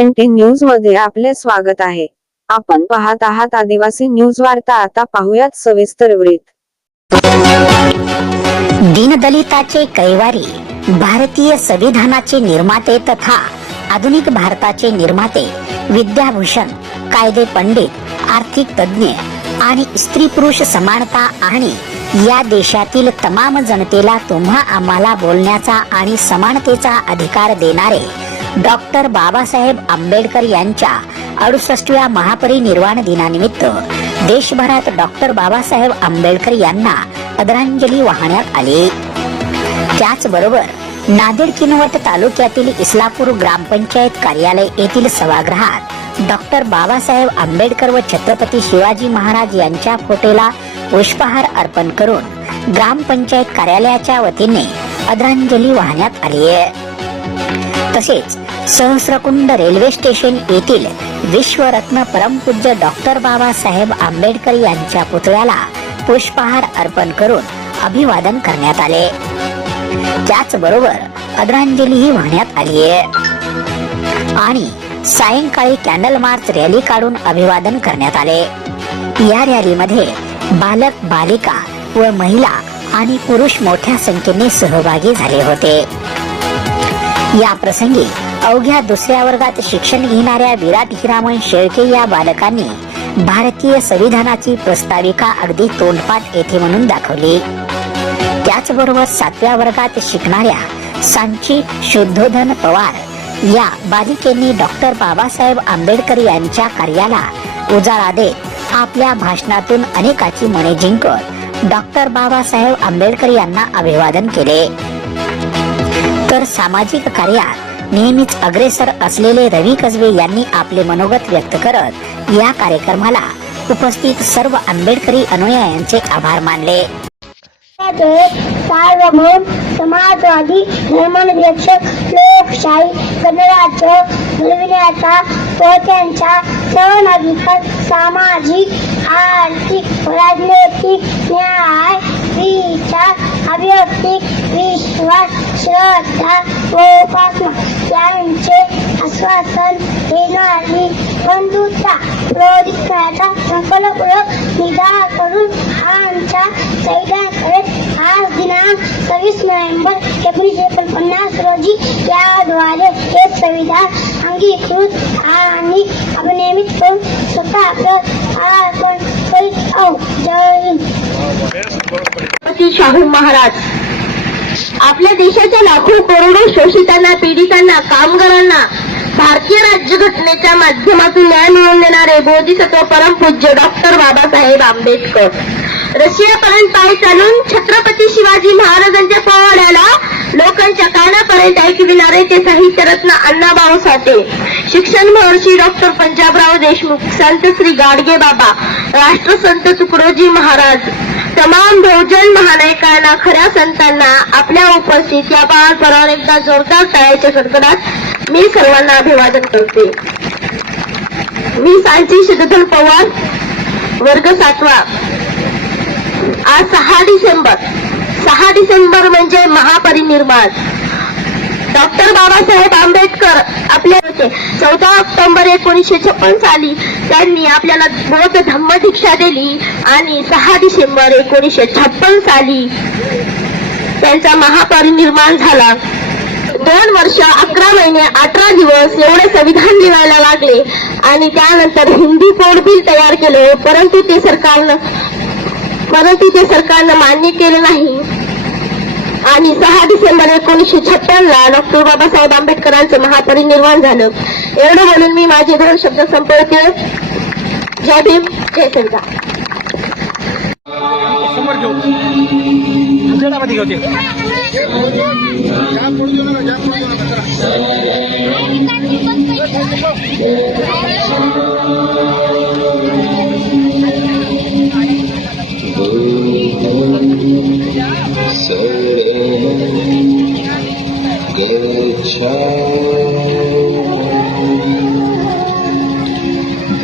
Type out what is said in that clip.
N न्यूजमध्ये आपले स्वागत आहे. आपण पाहत आहात आदिवासी न्यूज वार्ता. आता पाहुयात सविस्तर वृत्त दीनदलिताचे कैवारी भारतीय संविधानाचे निर्माते तथा आधुनिक भारताचे निर्माते विद्याभूषण कायदे पंडित आर्थिक तज्ञ आणि स्त्री पुरुष समानता आणि या देशातील तमाम जनतेला तुम्हा आम्हाला बोलण्याचा आणि समानतेचा अधिकार देणारे डॉक्टर बाबासाहेब आंबेडकर यांच्या अडुसष्टव्या महापरिनिर्वाण दिनानिमित्त देशभरात डॉक्टर बाबासाहेब आंबेडकर यांना आदरांजली वाहण्यात आली. त्याचबरोबर नांदेड किनवट तालुक्यातील इस्लापूर ग्रामपंचायत कार्यालय येथील सभागृहात डॉक्टर बाबासाहेब आंबेडकर व छत्रपती शिवाजी महाराज यांच्या फोटोला पुष्पहार अर्पण करून ग्रामपंचायत कार्यालयाच्या वतीने आदरांजली वाहण्यात आली आहे. तसेच सहस्रकुंड रेल्वे स्टेशन येथील विश्वरत्न परमपूज्य डॉक्टर बाबासाहेब आंबेडकर यांच्या पुतळ्याला पुष्पहार अर्पण करून अभिवादन करण्यात आले. त्याचबरोबर आदरांजलीही वाहण्यात आली आहे. आणि सायंकाळी कॅन्डल मार्च रॅली काढून अभिवादन करण्यात आले. या रॅलीमध्ये बालक बालिका व महिला आणि पुरुष मोठ्या संख्येने सहभागी झाले होते. या प्रसंगी अवघ्या दुसऱ्या वर्गात शिक्षण घेणाऱ्या विराट हिरामन शेळके या बालकांनी भारतीय संविधानाची प्रस्ताविका अगदी तोंडपाठ येथे म्हणून दाखवली. त्याचबरोबर सातव्या वर्गात शिकणाऱ्या सांची शुद्धोधन पवार या बालिकेने डॉक्टर बाबासाहेब आंबेडकर यांच्या कार्याला उजाळा देत आपल्या भाषणातून अनेकाची मने जिंकत डॉक्टर बाबासाहेब आंबेडकर यांना अभिवादन केले. तर सामाजिक कार्यात नेहमीच अग्रेसर असलेले रवी कसबे यांनी आपले मनोगत व्यक्त करत या कार्यक्रमाला उपस्थित सर्व आंबेडकरी अनुयायांचे आभार मानले. सार्वभौम समाजवादी धर्मनिरपेक्ष लोकशाही गणराज्य घडविण्याचा व त्यांच्या सहनाधिकार सामाजिक आर्थिक राजनैतिक न्याय विचार अभिव्यक्ती विश्वास श्रद्धा व उपासना यांचे आश्वासन देणारी बंधुता प्रोदित करण्याचा प्रयोग निदा करून आमच्या सैन्याकडे आज दिनांक सव्वीस नोव्हेंबर एकोणीसशे एकोणपन्नास रोजी याद्वारे हे संविधान अंगीकृत आणि अभिनियमित करून स्वतः आपलं आपण करीत आहोत जय हिंद. शाहू महाराज आपल्या देशाच्या लाखो करोडो शोषितांना पीडितांना कामगारांना भारतीय राज्यघटनेच्या माध्यमातून न्याय मिळवून देणारे बोधिसत्व परमपूज्य डॉक्टर बाबासाहेब आंबेडकर. रशियापर्यंत पाय चालून छत्रपती शिवाजी महाराजांच्या पोवाड्याला लोकांच्या कानापर्यंत ऐकविणारे ते साहित्यरत्न अण्णाभाऊ साठे. शिक्षण महर्षी डॉक्टर पंजाबराव देशमुख संत श्री गाडगे बाबा राष्ट्रसंत तुकडोजी महाराज. तमाम बहुजन महानायकांना खऱ्या संतांना आपल्या उपस्थित या परवान एकदा जोरदार टाळ्याच्या कडकडात मी सर्वांना अभिवादन करते. मी सांची शिदधन पवार वर्ग सातवा. आज सहा डिसेंबर. सहा डिसेंबर म्हणजे महापरिनिर्वाण. डॉक्टर बाबासाहेब आंबेडकर आपले होते. चौदा ऑक्टोबर एकोणीसशे छप्पन साली त्यांनी आपल्याला बौद्ध धम्म दीक्षा दिली आणि सहा डिसेंबर एकोणीसशे छप्पन साली त्यांचा महापरिनिर्माण झाला. दोन वर्ष अकरा महिने अठरा दिवस एवढे संविधान लिहायला लागले आणि त्यानंतर हिंदी कोड बिल तयार केले परंतु ते सरकारनं परंतु ते सरकारनं मान्य केले नाही. आणि सहा डिसेंबर एकोणीसशे छप्पन ला डॉक्टर बाबासाहेब आंबेडकरांचं महापरिनिर्वाण झालं. एवढं म्हणून मी माझे दोन शब्द संपवते. जय भीम जय संविधान समोर घेऊ Good child.